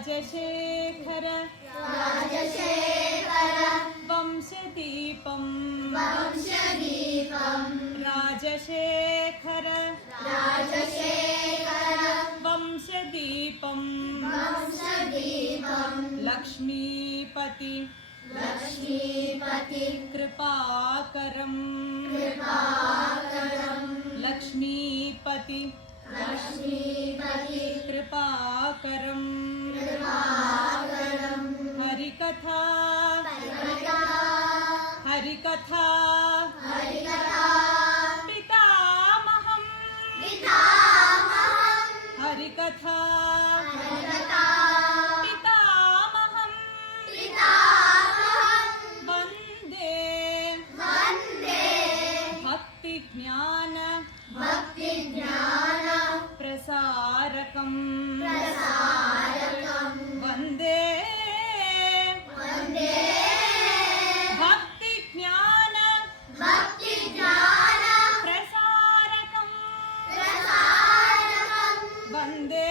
राजशेखर वंशदीपं राजशेखर वंशदीपं लक्ष्मीपति कृपाकरं लक्ष्मीपति कृपाकरं हरिकथा पितामहं हरिकथा पितामहं वन्दे भक्तिज्ञान प्रसारकं वन्दे भक्तिज्ञान प्रसारकं वन्दे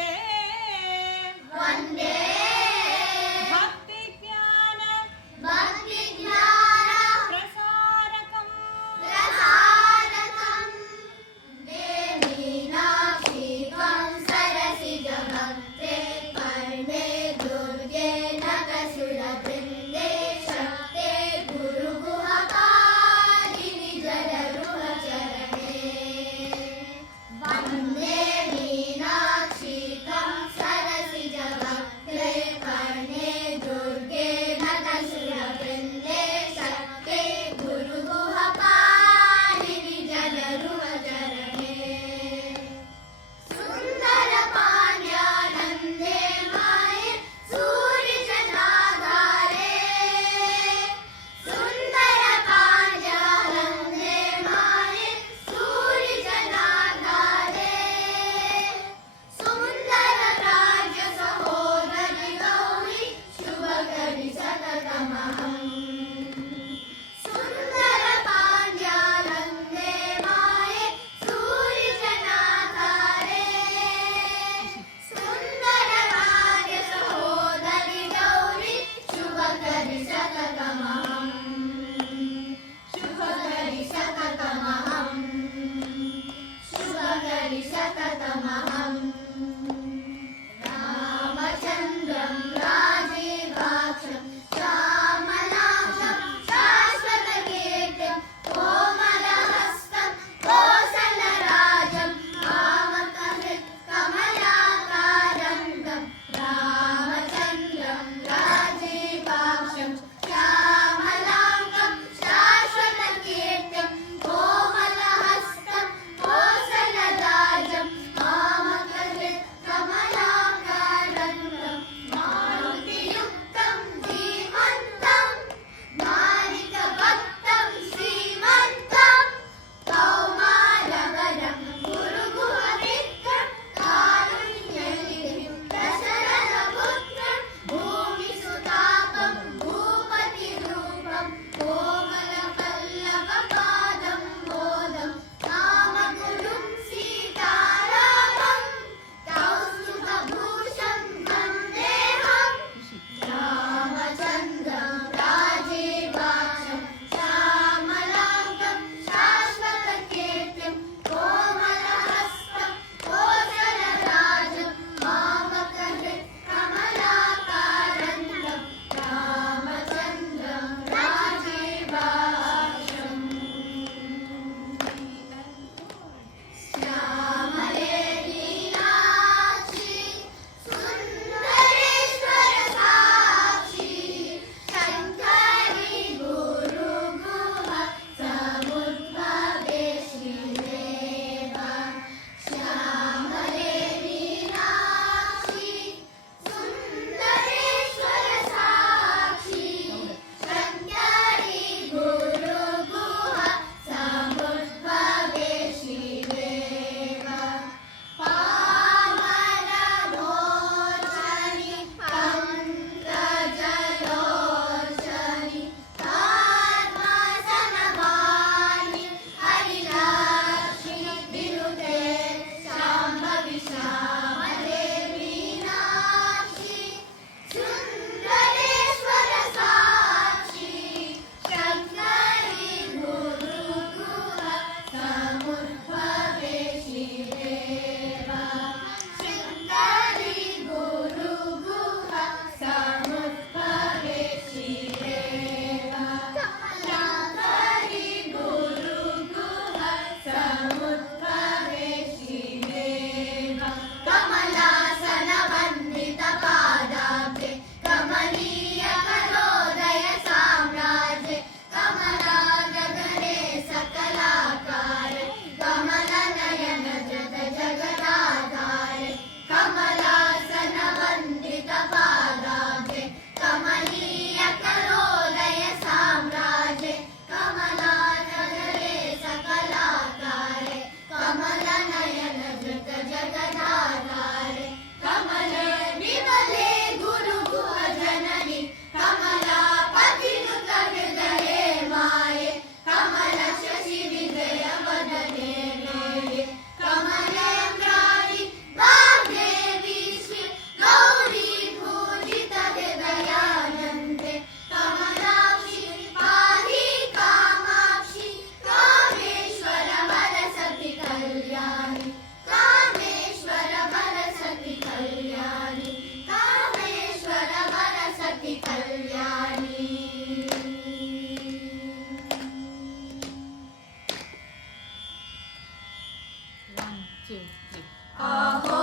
आहो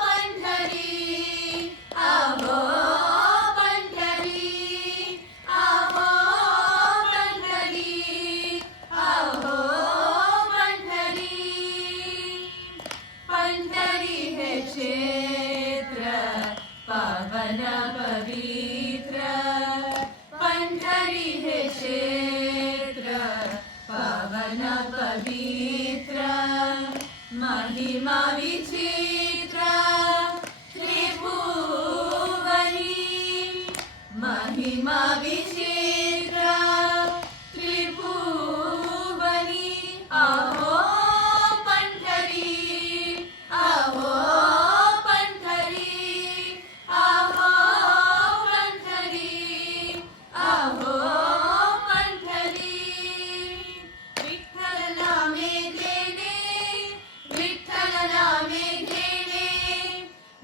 पंढरी, आहो पंढरी, आहो पंढरी, आहो पंढरी. पंढरी हे क्षेत्र पावन पवित्र, पंढरी हे क्षेत्र पावन पवित्र. महिमा विचित्र त्रिभुवनी, महिमा विचित्र त्रिभुवनी. आहो पंढरी, आहो पंढरी, आहो पंढरी, आहो पंढरी. विठ्ठल नामे देणे, विठ्ठल नामे घेणे,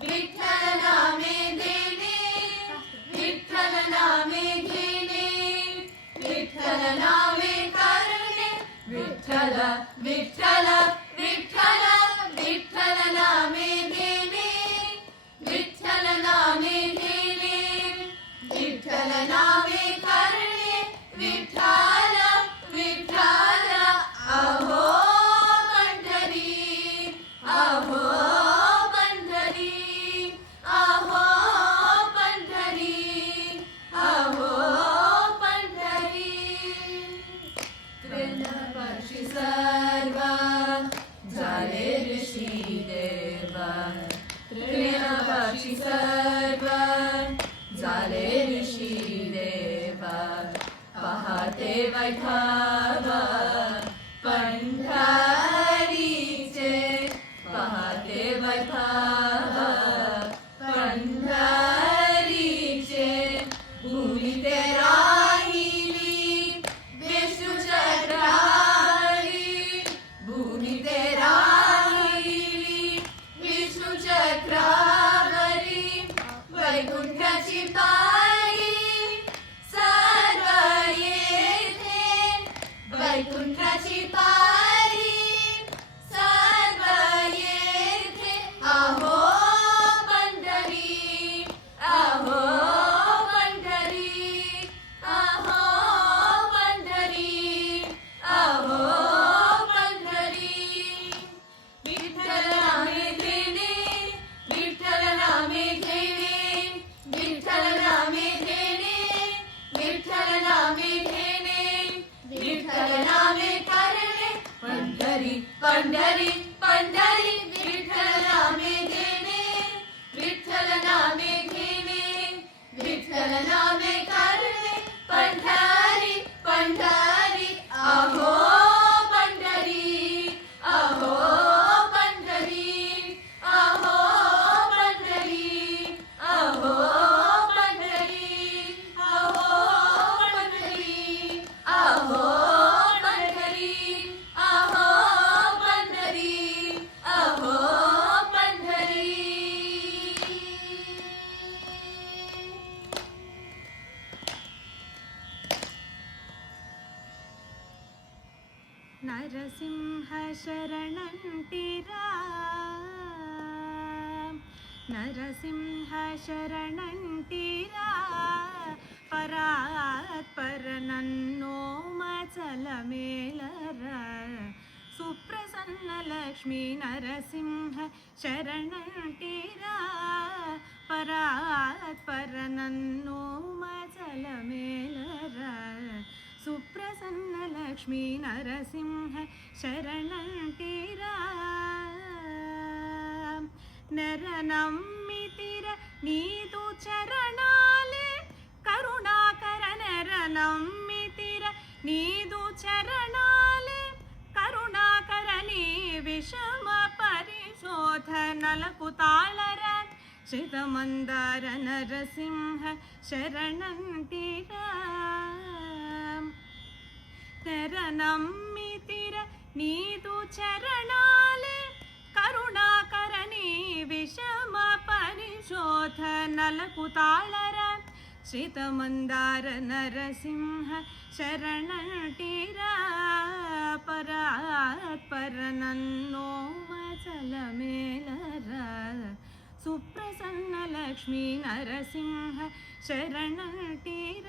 विठ्ठल नामे देणे, विठ्ठल नामे घेणे, विठ्ठल नामे करणे. विठ्ठल विठ्ठल विठ्ठल विठ्ठल नामे देणे, विठ्ठल नामे घेणे, विठ्ठल नामे करणे. विठ्ठल विठ्ठल आहो पंढरी, आहो पंढरी, आहो पंढरी, आहो पंढरी. त्र्यंबकशी सर्व झाले ऋषी देव, त्र्यंबकशी सर्व झाले ऋषी देव. पाहते वैभव पंढरीचे, पाहते वैभव पंढरीचे. भूमी ते राहिली विष्णू चक्रावरी, भूमी ते राहिली विष्णू चक्रावरी. वैकुंठाची पायरी सर्व येथे, वैकुंठाची पायरी सर्व येथे. आहो पंढरी, आहो पंढरी, आहो पंढरी, आहो पंढरी. विठ्ठल नामे घेणे, विठ्ठल नामे घेणे, विठ्ठल नामे घेणे, विठ्ठल नामे घेणे, विठ्ठल नामे करणे. पंढरी पंढरी पंढरी, विठ्ठल नामे घेणे, विठ्ठल नामे घेणे, विठ्ठल नामे करणे. पंढरी पंढरी आहो पंढरी, आहो पंढरी, आहो पंढरी, आहो पंढरी, आहो पंढरी, आहो पंढरी, आहो पंढरी, आहो पंढरी. ನರಸಿಂಹ ಶರಣಂಟಿರ, ನರಸಿಂಹ ಶರಣಂಟಿರ. ಪರಾತ್ಪರ ನನ್ನೋಮ ಚಲ ಮೇಲರ. ಸುಪ್ರಸನ್ನ ಲಕ್ಷ್ಮೀ ನರಸಿಂಹ ಶರಣಂಟಿರ. ಪರಾತ್ಪರ ನನ್ನೋಮ ಚಲ ಮೇಲರ. ಸುಪ್ರಸನ್ನ ಲಕ್ಷ್ಮೀ ನರಸಿಂಹ ಶರಣಂಟಿರ. ನರ ನಮ್ಮಿತಿರ ನೀದು ಚರಣಾಲೆ, ಕರುಣಾಕರ ನರ ನಮ್ಮಿತಿರ ನೀದು ಚರಣಾಲೆ. ಕರುಣಾಕರ ನೀ ವಿಷಮ ಪರಿಶೋಧ ನಲಕು ತಾಳರ. ಶ್ರಿತ ಮಂದಾರ ನರಸಿಂಹ ಶರಣಂಟಿರ. ನರ ನಮ್ಮಿತಿರ ನೀದು ಚರಣಾಲೆ, ಕರುಣಾಕರ ನೀ ವಿಷಮ ಪರಿಶೋಧ ನಲಕು ತಾಳರ. ಶ್ರಿತ ಮಂದಾರ ನರಸಿಂಹ ಶರಣಟಿರ. ಪರಾತ್ಪರ ನನ್ನೋಮ ಚಲ ಮೇ ಸುಪ್ರಸನ್ನ ಲಕ್ಷ್ಮೀ ನರಸಿಂಹ ಶರಣಟಿರ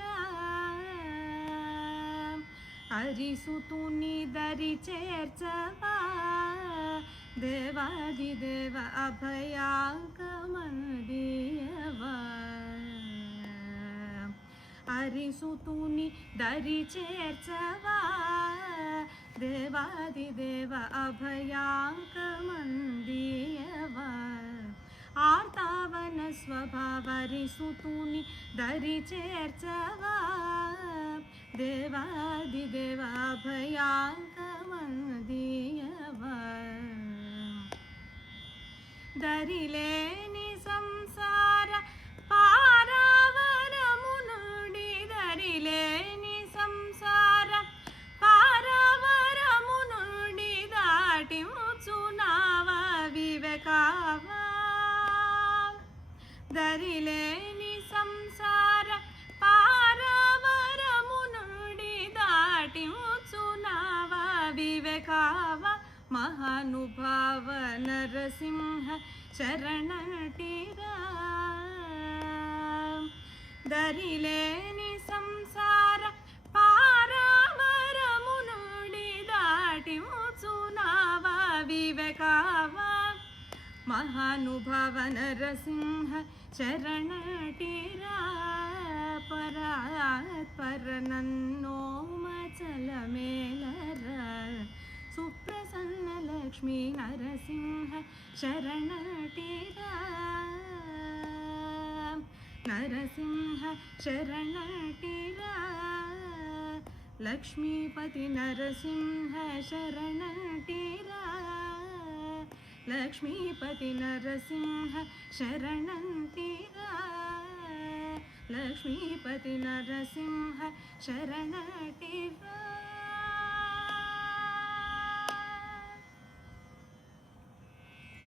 ಹರಿಸುತು ನಿದರಿ ಚೇರ್ಚವಾ ದೇವಾದಿದೇವ ಅಭಯಾಗಮನದೀಯವ ಹರಿಸುತು ನಿದರಿ ಚೇರ್ಚವಾ ದೇವಾದಿದೇವ ಅಭಯಾಗಮನದೀಯವ ಆರ್ತಾವನ ಸ್ವಭಾವರಿಸುತುನಿ ದರಿ ಚೇರ್ಚವಾ ದೇವಾದಿದೇವ ಅಭಯಾಂಕಮನದೀಯವ ದರಿಲೇನಿ ಸಂಸಾರ ಪಾರವರಮು ನುಡಿ ದರಿಲೇನಿ ಸಂಸಾರ ಪಾರವರಮು ನುಡಿ ದಾಟಿ ಮುಚುನಾವ ವಿವೇಕಾವ ದರಿಲೇನಿ ಸಂಸಾರ ಪಾರವರಮು ನುಡಿ ದಾಟಿ ಮುಚುನಾವ ವಿವೇಕಾವ ಮಹಾನುಭಾವ ನರಸಿಂಹ ಶರಣಟಿರ ದರಿಲೇನಿ ಸಂಸಾರ ಪಾರವರಮು ನುಡಿ ದಾಟಿ ಮುಚುನಾವ ವಿವೇಕಾವ ಮಹಾನುಭಾವ ನರಸಿಂಹ ಶರಣಟಿರ ಪರಾತ್ಪರ ನನ್ನೋಮಚಲ ಮೇಲರ ಸುಪ್ರಸನ್ನ ಲಕ್ಷ್ಮೀ ನರಸಿಂಹ ಶರಣಟಿರ ನರಸಿಂಹ ಶರಣಟಿರ ಲಕ್ಷ್ಮೀಪತಿ ನರಸಿಂಹ ಶರಣಟಿರ ಲಕ್ಷ್ಮೀಪತಿ ನರಸಿಂಹ ಶರಣಂತಿರ ಲಕ್ಷ್ಮೀಪತಿ ನರಸಿಂಹ ಶರಣಟಿರ